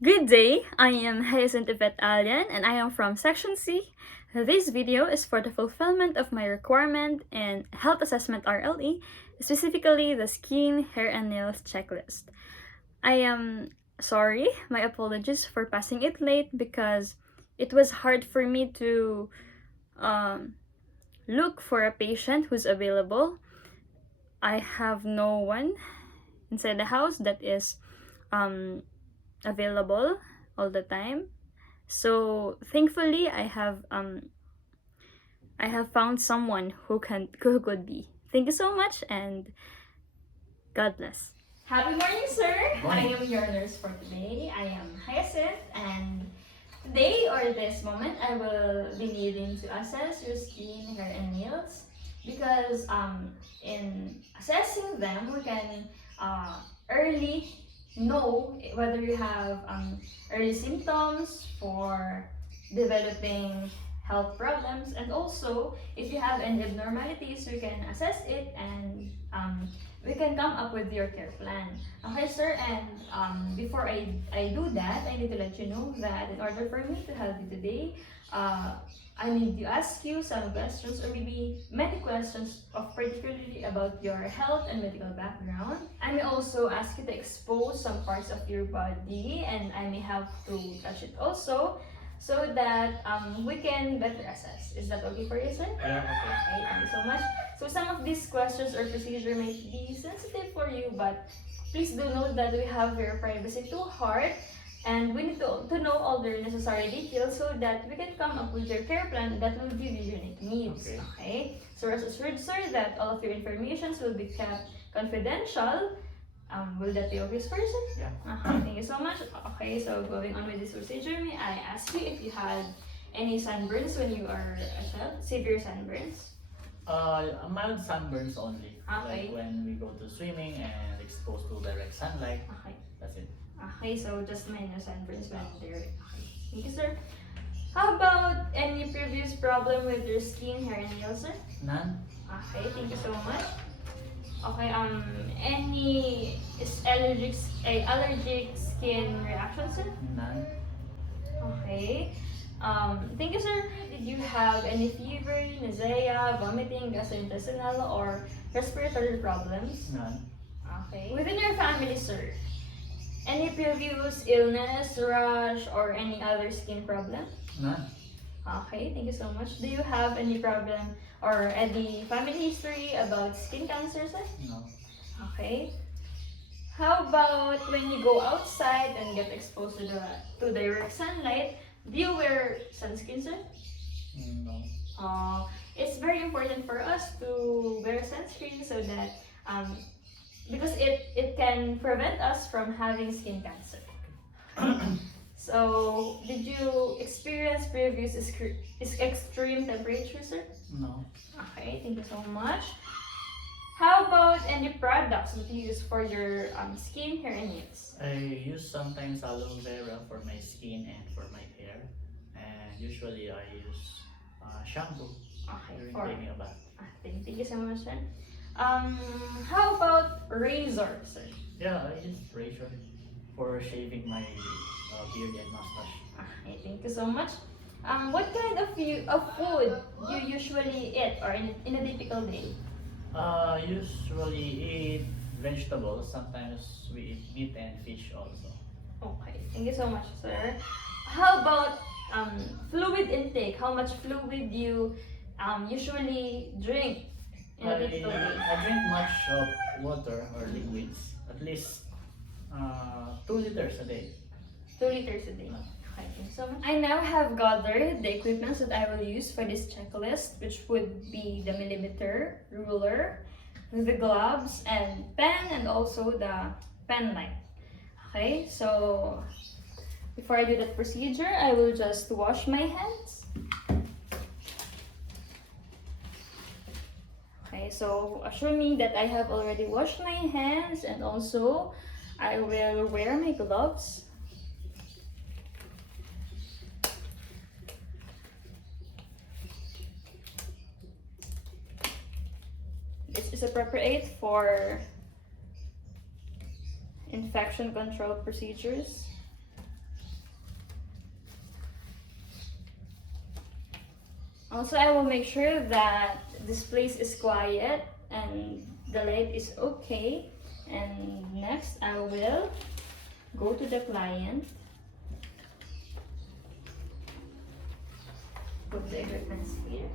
Good day, I am Hyacinth Yvette Allen and I am from Section C. This video is for the fulfillment of my requirement in Health Assessment RLE, specifically the Skin, Hair, and Nails checklist. I am sorry, my apologies for passing it late because it was hard for me to um, look for a patient who's available. I have no one inside the house that is um, available all the time. So thankfully, I have found someone who could be. Thank you so much and God bless. Happy morning, sir. Morning. I am your nurse for today. I am Hyacinth, and today or this moment, I will be needing to assess your skin, hair, and nails because in assessing them, we can early know whether you have early symptoms for developing health problems, and also if you have any abnormalities, we can assess it and we can come up with your care plan. Okay, sir, and before I do that, I need to let you know that in order for me to help you today, I need to ask you some questions or maybe many questions of particularly about your health and medical background. I may also ask you to expose some parts of your body and I may have to touch it also so that we can better assess. Is that okay for you, sir? Yeah, okay. Okay, thank you so much. So some of these questions or procedure may be sensitive for you, but please do note that we have your privacy to heart and we need to know all the necessary details so that we can come up with your care plan that will give you unique needs. Okay? So rest assured, sir, that all of your information will be kept confidential. Will that be obvious for you, sir? Yeah. Thank you so much. Okay, so going on with this procedure, may I ask you if you had any sunburns when you are a child? Severe sunburns? Mild sunburns only. Okay. Like when we go to swimming and exposed to direct sunlight. Okay. That's it. Okay, so just minor sunburns when they're okay. Thank you, sir. How about any previous problem with your skin, hair, and nails, sir? None? Okay, thank you so much. Okay, any allergic skin reactions, sir? None? Okay. Thank you, sir. Did you have any fever, nausea, vomiting, gastrointestinal, or respiratory problems? None? Okay. Within your family, sir, any previous illness, rash, or any other skin problem? None? Okay, thank you so much. Do you have any problem or any family history about skin cancer, sir? No? Okay. How about when you go outside and get exposed to direct sunlight? Do you wear sunscreen, sir? No? It's very important for us to wear sunscreen so that because it can prevent us from having skin cancer. So, did you experience previous extreme temperature, sir? No? Okay, thank you so much. How about any products that you use for your skin, hair, and nails? I use sometimes aloe vera for my skin and for my hair. And usually I use shampoo Okay, during taking a bath. thank you so much, sir. How about razor, sir? Yeah, I use razor for shaving my beard and mustache. Okay, thank you so much. What kind of food you usually eat or in a typical day? Usually eat vegetables. Sometimes we eat meat and fish also. Okay, thank you so much, sir. How about fluid intake? How much fluid you usually drink in a typical day? I drink much of water or liquids, at least 2 liters a day. 2 liters a day. Okay, thank you so much. I now have gathered the equipment that I will use for this checklist, which would be the millimeter ruler, the gloves, and pen, and also the pen light. Okay, so before I do that procedure, I will just wash my hands. Okay, so assuming that I have already washed my hands and also I will wear my gloves. This is appropriate for infection control procedures. Also, I will make sure that this place is quiet and the light is okay. And next, I will go to the client. Put the equipment here.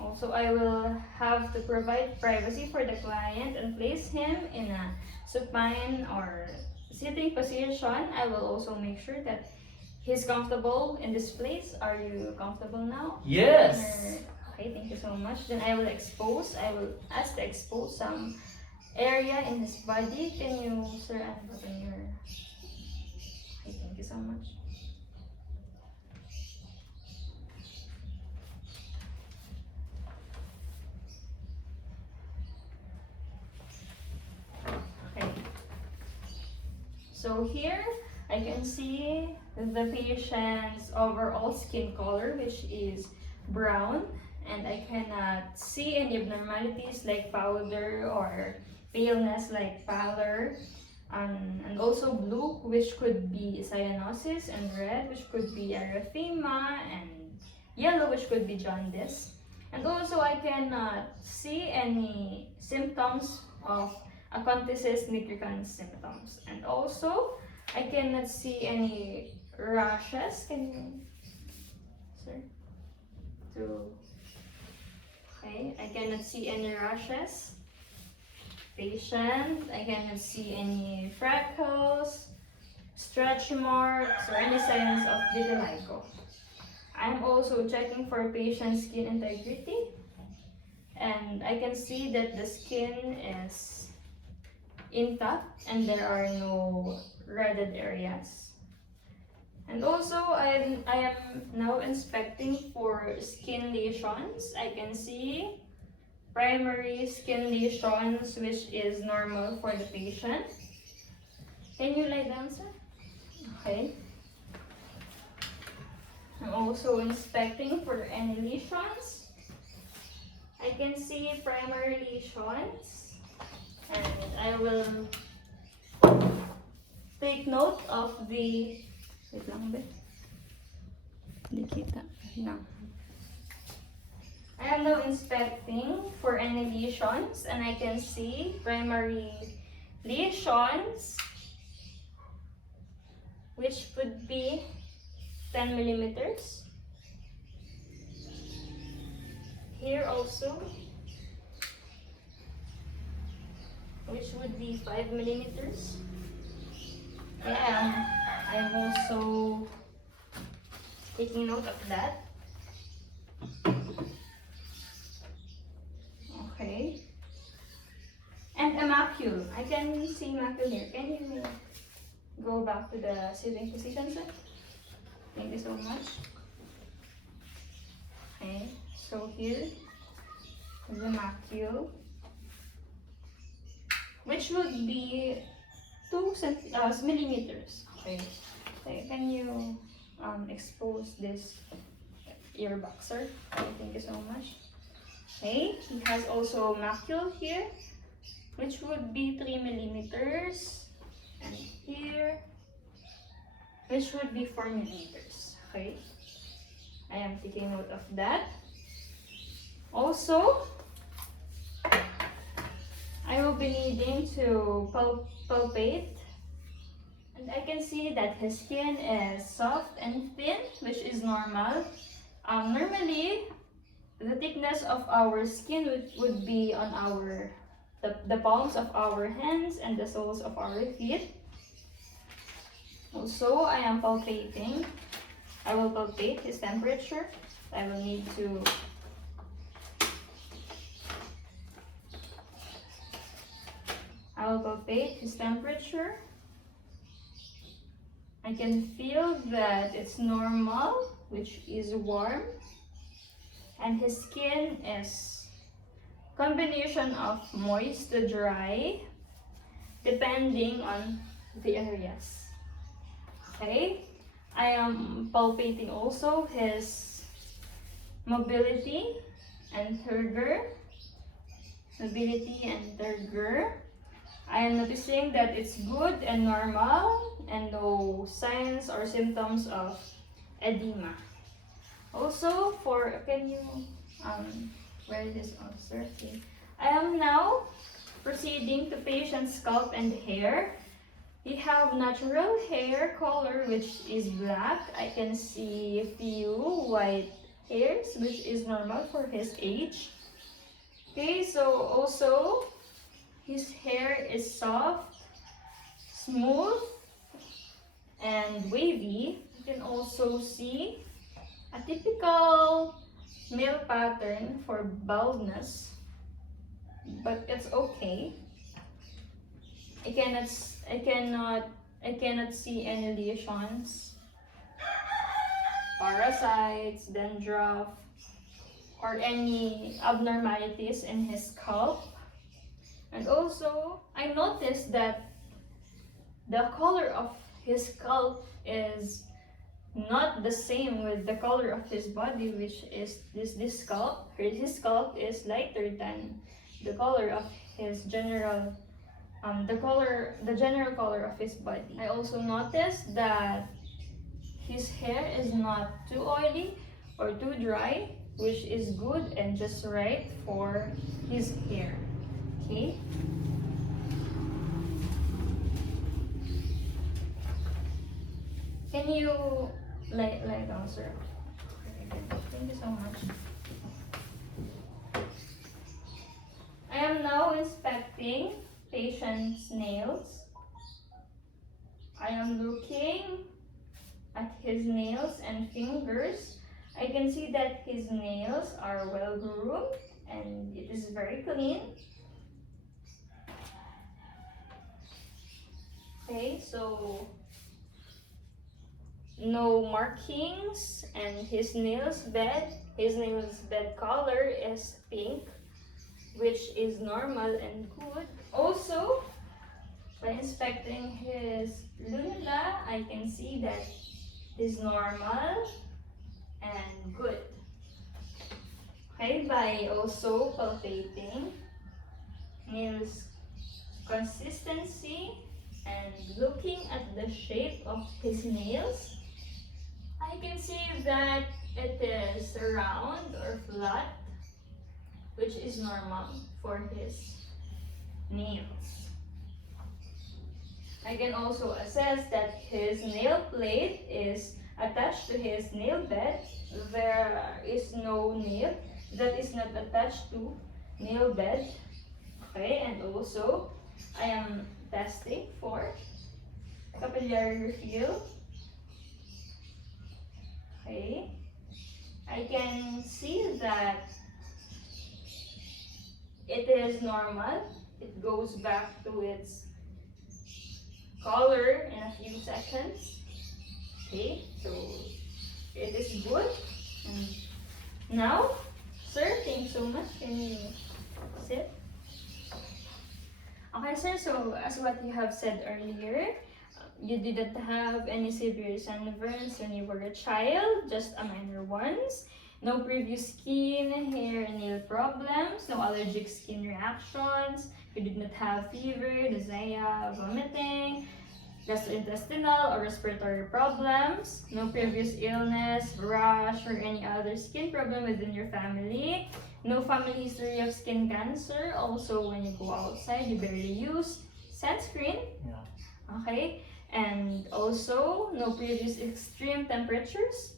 Also, I will have to provide privacy for the client and place him in a supine or sitting position. I will also make sure that he's comfortable in this place. Are you comfortable now? Yes. Okay, thank you so much. Then I will ask to expose some area in his body. Can you, sir, unbutton your... Okay, thank you so much. Okay. So here, I can see the patient's overall skin color, which is brown, and I cannot see any abnormalities like powder or paleness like pallor, and also blue, which could be cyanosis, and red, which could be erythema, and yellow, which could be jaundice. And also, I cannot see any symptoms of acanthosis nigricans symptoms. And also, I cannot see any rashes. Can you, sir? Okay, I cannot see any rashes. Patient, I cannot see any freckles, stretch marks, or any signs of vitiligo. I'm also checking for patient skin integrity, and I can see that the skin is intact and there are no reddened areas. And also, I am now inspecting for skin lesions. I can see primary skin lesions, which is normal for the patient. Can you lie down, sir? Okay. I'm also inspecting for any lesions. I can see primary lesions, and I will take note of the... Wait lang ba? Hindi kita. No. I am now inspecting for any lesions, and I can see primary lesions, which would be 10 millimeters. Here also, which would be 5 millimeters. Yeah, I'm also taking note of that. Okay. And a macule. I can see macule here. Can you go back to the sitting position, sir? Thank you so much. Okay, so here is the macule, which would be 2 millimeters. Okay, so can you expose this ear boxer? Okay, thank you so much. Okay, he has also macule here, which would be 3 millimeters, and here, which would be 4 millimeters. Okay, I am taking note of that. Also, I will be needing to palpate, and I can see that his skin is soft and thin, which is normal. Normally, the thickness of our skin would be on the palms of our hands and the soles of our feet. Also, I am palpating. I will palpate his temperature. I will need to palpate his temperature. I can feel that it's normal, which is warm, and his skin is combination of moist to dry, depending on the areas. Okay, I am palpating also his mobility and turgor. I am noticing that it's good and normal and no signs or symptoms of edema. Also, can you wear this also? Okay. I am now proceeding to patient's scalp and hair. We have natural hair color which is black. I can see a few white hairs which is normal for his age. Okay, so also his hair is soft, smooth, and wavy. You can also see a typical male pattern for baldness, but it's okay. I cannot see any lesions, parasites, dandruff, or any abnormalities in his scalp. And also, I noticed that the color of his scalp is not the same with the color of his body, which is this scalp. His scalp is lighter than the color of his general the general color of his body. I also noticed that his hair is not too oily or too dry, which is good and just right for his hair. Okay. Can you lie down, sir? Thank you so much. I am now inspecting patient's nails. I am looking at his nails and fingers. I can see that his nails are well groomed and it is very clean. Okay, so no markings, and his nails bed color is pink, which is normal and good. Also, by inspecting his lunula, I can see that it is normal and good. Okay, by also palpating nails consistency and looking at the shape of his nails, I can see that it is round or flat, which is normal for his nails. I can also assess that his nail plate is attached to his nail bed. There is no nail that is not attached to nail bed. Okay, and also I am testing for capillary refill. Okay, I can see that it is normal. It goes back to its color in a few seconds. Okay, so it is good. And now, sir, thank you so much. Can you sit? Okay, sir, so as what you have said earlier, you didn't have any severe sunburns when you were a child, just a minor ones. No previous skin, hair, and nail problems, no allergic skin reactions. You did not have fever, nausea, vomiting, gastrointestinal or respiratory problems, no previous illness, rash, or any other skin problem within your family, no family history of skin cancer. Also, when you go outside, you barely use sunscreen. Yeah. Okay, and also no previous extreme temperatures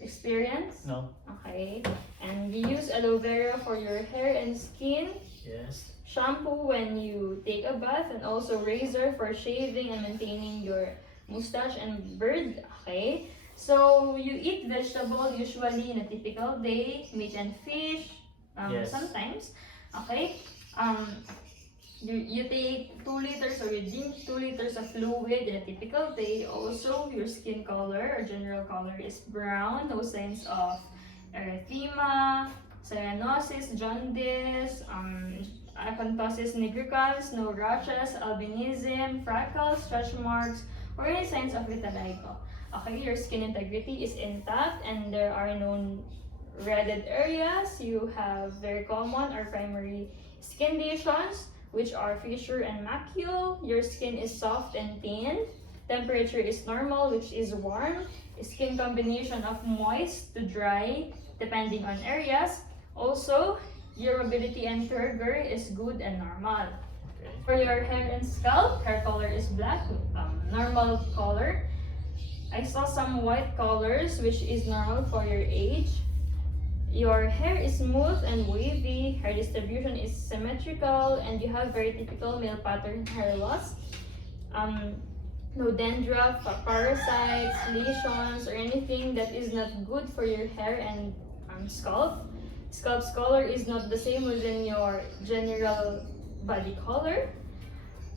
experience. No. Okay, and you use aloe vera for your hair and skin. Yes. Shampoo when you take a bath, and also razor for shaving and maintaining your mustache and beard. Okay, so you eat vegetable usually in a typical day, meat and fish, Yes. sometimes. Okay, you take 2 liters or you drink 2 liters of fluid in a typical day. Also, your skin color or general color is brown, no signs of erythema, cyanosis, jaundice, acanthosis nigricans, no rashes, albinism, freckles, stretch marks, or any signs of vitiligo. Okay, your skin integrity is intact and there are no reded areas. You have very common or primary skin lesions, which are fissure and macule. Your skin is soft and thin. Temperature is normal, which is warm. Skin combination of moist to dry, depending on areas. Also, durability and turgor is good and normal. Okay. For your hair and scalp, hair color is black, normal color. I saw some white colors, which is normal for your age. Your hair is smooth and wavy, hair distribution is symmetrical, and you have very typical male pattern hair loss. No dandruff, parasites, lesions, or anything that is not good for your hair and scalp. Scalp's color is not the same within your general body color.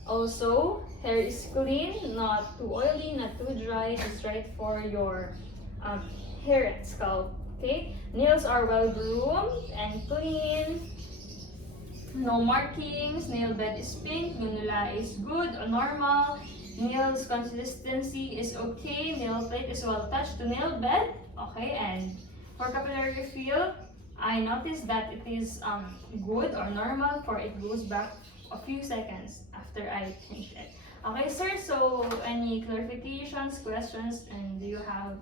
Also, hair is clean, not too oily, not too dry, just right for your hair and scalp. Okay, nails are well groomed and clean. No markings. Nail bed is pink. Lunula is good or normal. Nails consistency is okay. Nail plate is well touched to nail bed. Okay, and for capillary feel, I noticed that it is good or normal, for it goes back a few seconds after I change it. Okay, sir, so any clarifications, questions, and do you have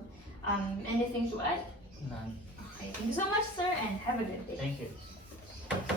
anything to add? None. Okay, thank you so much, sir, and have a good day. Thank you.